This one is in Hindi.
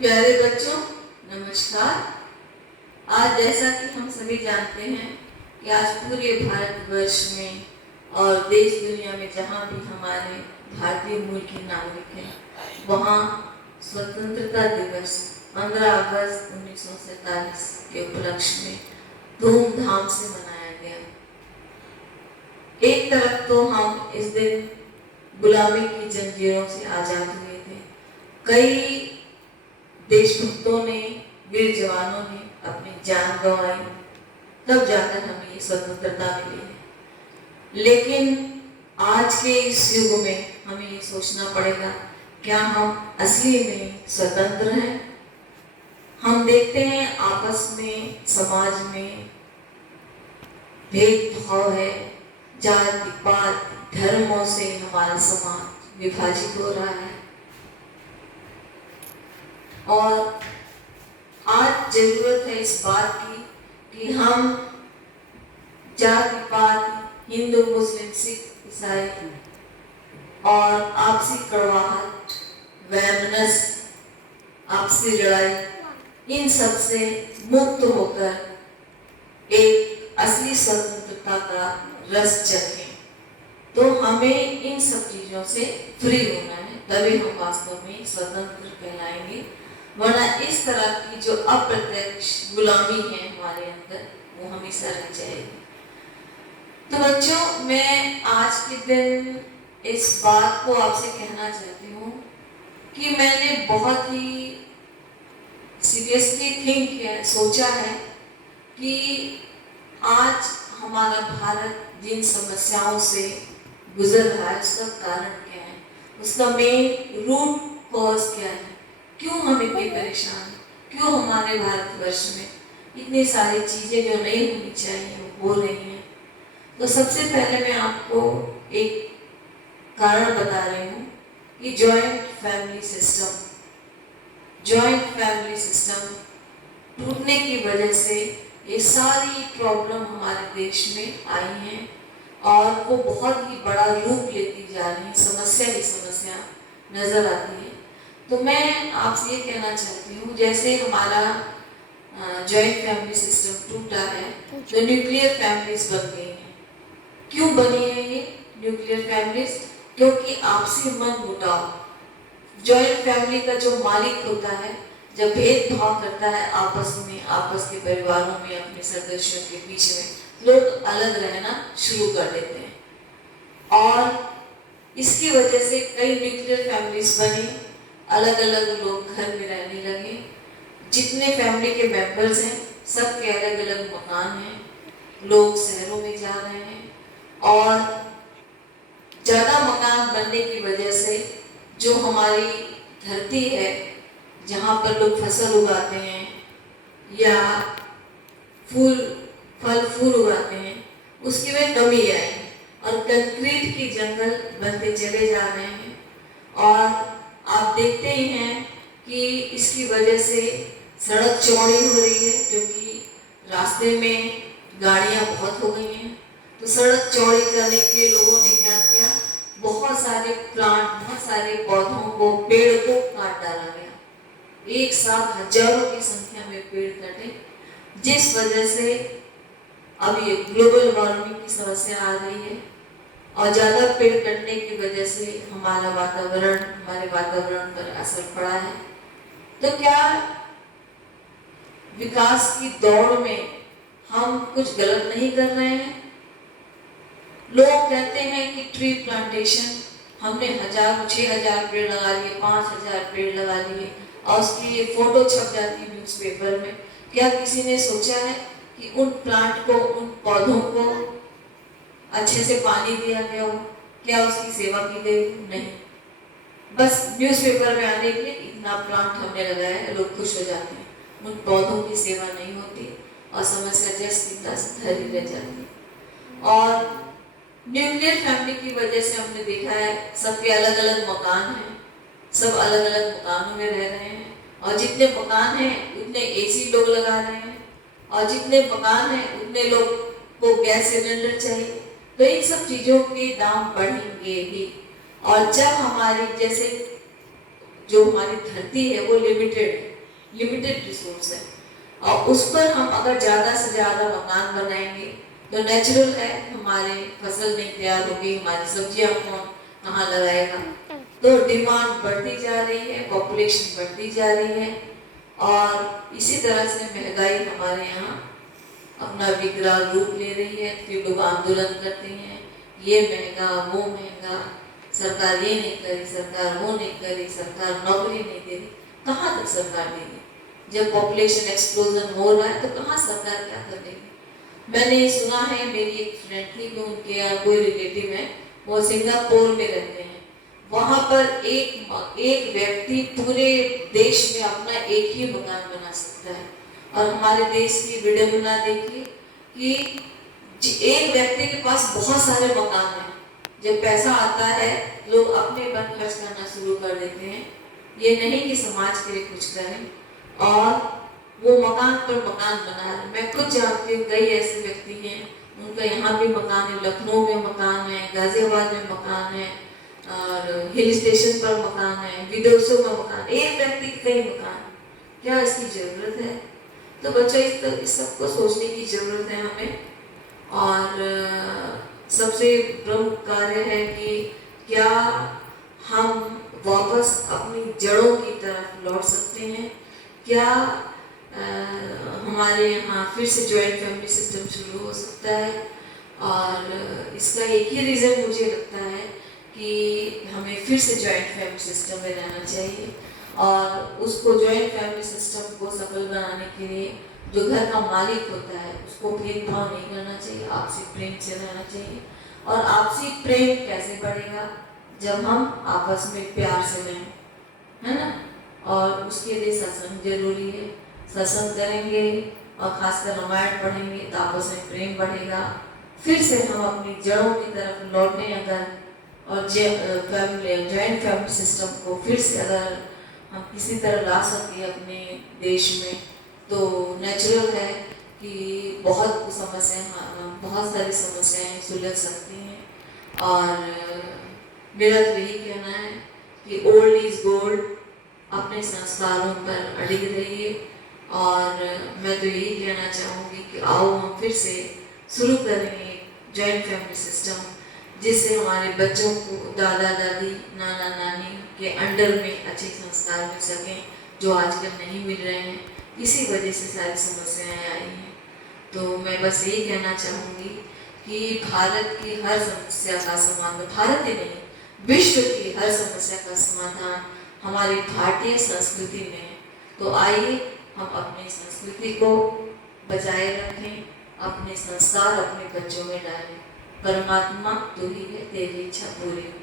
प्यारे बच्चों, नमस्कार। आज जैसा कि हम सभी जानते हैं कि आज पूरे भारतवर्ष में और देश दुनिया में जहाँ भी हमारे भारतीय मूल के नागरिक हैं, वहाँ स्वतंत्रता दिवस 15 अगस्त 1947 के उपलक्ष्य में धूमधाम से मनाया गया। एक तरफ तो हम इस दिन गुलामी की जंजीरों से आजाद हुए थे। कई देशभक्तों ने, वीर जवानों ने अपनी जान गंवाई, तब जाकर हमें ये स्वतंत्रता मिली है। लेकिन आज के इस युग में हमें ये सोचना पड़ेगा, क्या हम असली में स्वतंत्र हैं? हम देखते हैं आपस में, समाज में भेदभाव है, जाति पात धर्मों से हमारा समाज विभाजित हो रहा है। और आज जरूरत है इस बात की कि हम जाति पात, हिंदू मुस्लिम सिख ईसाई और आपसी कड़वाहट, वैमनस्य, आपसी लड़ाई, इन सब से मुक्त होकर एक असली स्वतंत्रता का रस चखें। तो हमें इन सब चीजों से फ्री होना है, तभी हम वास्तव में स्वतंत्र कहलाएंगे। वरना इस तरह की जो अप्रत्यक्ष गुलामी है हमारे अंदर, वो हमेशा रह जाएगी। तो बच्चों, मैं आज के दिन इस बात को आपसे कहना चाहती हूँ कि मैंने बहुत ही सीरियसली थिंक किया, सोचा है कि आज हमारा भारत जिन समस्याओं से गुजर रहा है उसका कारण क्या है, उसका मेन रूट कॉज क्या है, क्यों हम इतने परेशान हैं, क्यों हमारे भारतवर्ष में इतनी सारी चीजें जो नहीं होनी चाहिए वो हो रही हैं। तो सबसे पहले मैं आपको एक कारण बता रही हूँ कि जॉइंट फैमिली सिस्टम टूटने की वजह से ये सारी प्रॉब्लम हमारे देश में आई हैं और वो बहुत ही बड़ा रूप लेती जा रही है, समस्या ही समस्या नजर आती है। तो मैं आपसे ये कहना चाहती हूँ, जैसे हमारा जॉइंट फैमिली सिस्टम टूटा है तो न्यूक्लियर फैमिलीज बन गई हैं। क्यों बनी है ये न्यूक्लियर फैमिलीज? क्योंकि आपसी मनमुटाव, जॉइंट फैमिली का जो मालिक होता है जब भेदभाव करता है आपस में, आपस के परिवारों में, अपने सदस्यों के बीच में, लोग अलग रहना शुरू कर देते हैं और इसकी वजह से कई न्यूक्लियर फैमिलीज बनी, अलग अलग लोग घर में रहने लगे। जितने फैमिली के मेंबर्स हैं सबके अलग अलग मकान हैं, लोग शहरों में जा रहे हैं और ज़्यादा मकान बनने की वजह से जो हमारी धरती है जहाँ पर लोग फसल उगाते हैं या फल फूल उगाते हैं, उसकी में कमी आई और कंक्रीट की जंगल बनते चले जा रहे हैं। और आप देखते ही हैं कि इसकी वजह से सड़क चौड़ी हो रही है, क्योंकि रास्ते में गाड़ियां बहुत हो गई हैं। तो सड़क चौड़ी करने के लिए लोगों ने क्या किया, बहुत सारे प्लांट, बहुत सारे पौधों को, पेड़ को काट डाला गया। एक साथ हजारों की संख्या में पेड़ कटे, जिस वजह से अब ये ग्लोबल वार्मिंग की समस्या आ रही है और ज्यादा पेड़ कटने की वजह से हमारे वातावरण पर असर पड़ा है। तो क्या विकास की दौड़ में हम कुछ गलत नहीं कर रहे हैं? लोग कहते हैं कि ट्री प्लांटेशन, हमने 6,000 पेड़ लगा लिए, 5,000 पेड़ लगा लिए और उसकी ये फोटो छप जाती है न्यूज़पेपर में। क्या किसी ने सोचा है कि उन प्लांट को, उन पौधों को अच्छे से पानी दिया गया हो, क्या उसकी सेवा की गई? नहीं, बस न्यूज़पेपर में आने के लिए इतना प्लांट हमने लगाया है, लोग खुश हो जाते हैं। उन पौधों की सेवा नहीं होती और समस्या जैसे धरी रह जाती है। और न्यूक्लियर फैमिली की वजह से हमने देखा है सबके अलग अलग मकान हैं, सब अलग अलग मकानों में रह रहे हैं और जितने मकान हैं उतने एसी लोग लगा रहे हैं और जितने मकान हैं उतने लोग को गैस सिलेंडर चाहिए। तो इन सब चीजों के दाम बढ़ेंगे भी। और जब हमारी जैसे जो हमारी धरती है वो लिमिटेड रिसोर्स है, और उस पर हम अगर ज़्यादा से ज़्यादा मकान बनाएंगे तो नेचुरल है हमारे फसल नहीं तैयार होगी, हमारी सब्जियां कौन कहाँ लगाएगा। तो डिमांड बढ़ती जा रही है, पॉपुलेशन बढ़ती जा रही है, और इसी तरह से महंगाई हमारे यहाँ अपना विकराल रूप ले रही है। फिर लोग आंदोलन करते हैं, ये महंगा वो महंगा, सरकार ये नहीं करी, सरकार वो नहीं करी, सरकार नौकरी नहीं दे रही। कहाँ तक सरकार देगी जब पॉपुलेशन एक्सप्लोजन हो रहा है, तो कहाँ सरकार क्या कर देगी। मैंने सुना है, मेरी एक फ्रेंड थी कि उनके यहाँ कोई रिलेटिव है, वो सिंगापुर में रहते हैं, वहाँ पर एक व्यक्ति पूरे देश में अपना एक ही मकान बना सकता है। और हमारे देश की विडंबना देखिए कि एक व्यक्ति के पास बहुत सारे मकान हैं, जब पैसा आता है लोग अपने पर खर्च करना शुरू कर देते हैं, ये नहीं कि समाज के लिए कुछ करें, और वो मकान पर मकान बना रहे। मैं खुद जानती हूँ कई ऐसे व्यक्ति हैं, उनका यहाँ भी मकान है, लखनऊ में मकान है, गाजियाबाद में मकान है, और हिल स्टेशन पर मकान है, विदेशों में मकान, एक व्यक्ति के कई मकान। क्या इसकी जरूरत है? तो बच्चों इस सबको सोचने की जरूरत है हमें। और सबसे प्रमुख कार्य है कि क्या हम वापस अपनी जड़ों की तरफ लौट सकते हैं, क्या हमारे यहाँ फिर से जॉइंट फैमिली सिस्टम शुरू हो सकता है। और इसका एक ही रीज़न मुझे लगता है कि हमें फिर से जॉइंट फैमिली सिस्टम में रहना चाहिए, और उसको जॉइंट फैमिली सिस्टम को सफल बनाने के लिए जो घर का मालिक होता है उसको भेदभाव नहीं करना चाहिए, आपसी प्रेम से रहना चाहिए। और आपसी प्रेम कैसे बढ़ेगा? जब हम आपस में प्यार से रहें, है ना। और उसके लिए सत्संग जरूरी है, सत्संग करेंगे और खासकर रामायण पढ़ेंगे तो आपस में प्रेम बढ़ेगा। फिर से हम अपनी जड़ों की तरफ लौटें अगर, और जॉइंट फैमिली सिस्टम को फिर से अगर हम किसी तरह ला सके अपने देश में, तो नेचुरल है कि बहुत सारी समस्याएं सुलझ सकती हैं। और मेरा तो यही कहना है कि ओल्ड इज गोल्ड, अपने संस्कारों पर अडिग रहिए। और मैं तो यही कहना चाहूँगी कि आओ हम फिर से शुरू करें जॉइंट फैमिली सिस्टम, जिससे हमारे बच्चों को दादा दादी नाना नानी के अंडर में अच्छे संस्कार मिल सकें, जो आजकल नहीं मिल रहे हैं। इसी वजह से सारी समस्याएं आई हैं। तो मैं बस यही कहना चाहूँगी कि भारत की हर समस्या का समाधान, भारत ही नहीं विश्व की हर समस्या का समाधान हमारी भारतीय संस्कृति में है। तो आइए हम अपनी संस्कृति को बचाए रखें, अपने संस्कार अपने बच्चों में डालें। परमात्मा तू ही है, तेरी इच्छा पूरी हो।